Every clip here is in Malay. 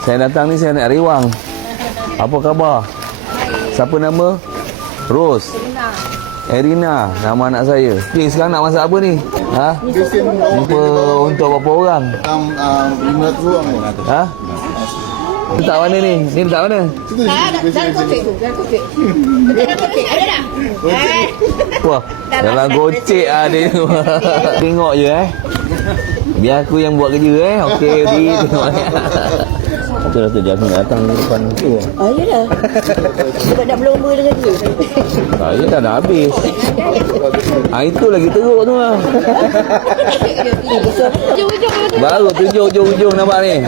Saya datang ni saya nak rewang. Apa khabar? Siapa nama? Ros. Erina, nama anak saya. Okey, sekarang nak masak apa ni? Ha? Jumpa untuk berapa orang? 500 orang. Ha? Letak mana ni? Ni letak mana? Dalam kocek tu. Dalam kocek. Dalam kocek. Ada tak? Wah, dalam gocek dia. Tengok je Biar aku yang buat kerja Okey, Odi. Tengok. Betul Jasmine datang di depan tu. Ya dah. Sebab dah berlomba dengan dia. Saya dah habis. Itu lagi teruk tu lah. Baru tunjuk ujung-ujung nampak ni.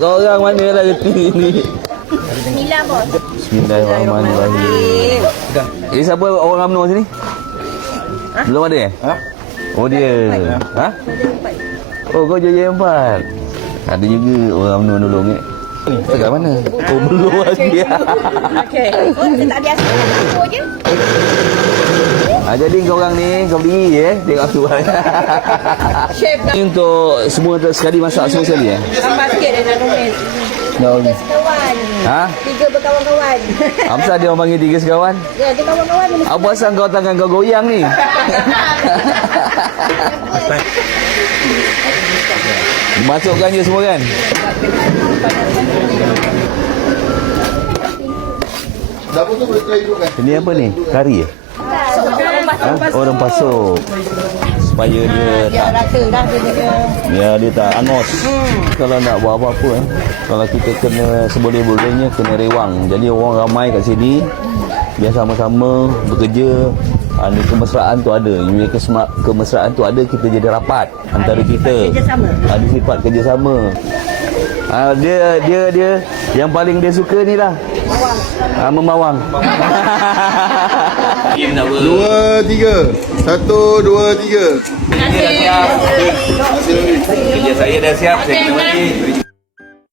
Kau orang mana lah reti ni? Bismillah bos. Bismillahirrahmanirrahim. Siapa orang UMNO sini? Belum ada Oh dia. Oh kau JJ 4. Ada juga orang UMNO nolong dekat mana? Oh belum lagi. Okey. Oh saya tak biasa. Aku je. Jadi kau orang ni kau berdiri tengok aku. Chef dah. Ini untuk semua sekali masak semua sekali Tambah sikit dah nombor. Tiga sekawan. Tiga berkawan-kawan. Apa dia orang panggil tiga sekawan? Ya, dia kawan-kawan. Apa asal kau tangan kau goyang ni? Masukkan je semua kan? Dapur tu boleh try duduk kan? Ini apa ni? Kari Oh, rempah sup. Supaya dia Biar rata dah dia. dia tak angus. Kalau nak buat apa-apa kalau kita kena seboleh-bolehnya kena rewang. Jadi orang ramai kat sini biar sama-sama bekerja. Kemesraan tu ada. Kemesraan tu ada, kita jadi rapat antara kita. Ada sifat kerjasama. Dia yang paling dia suka ni lah. Memawang. 2, 3. 1, 2, 3. Kerja dah siap. Kerja saya dah siap. Saya kena mati.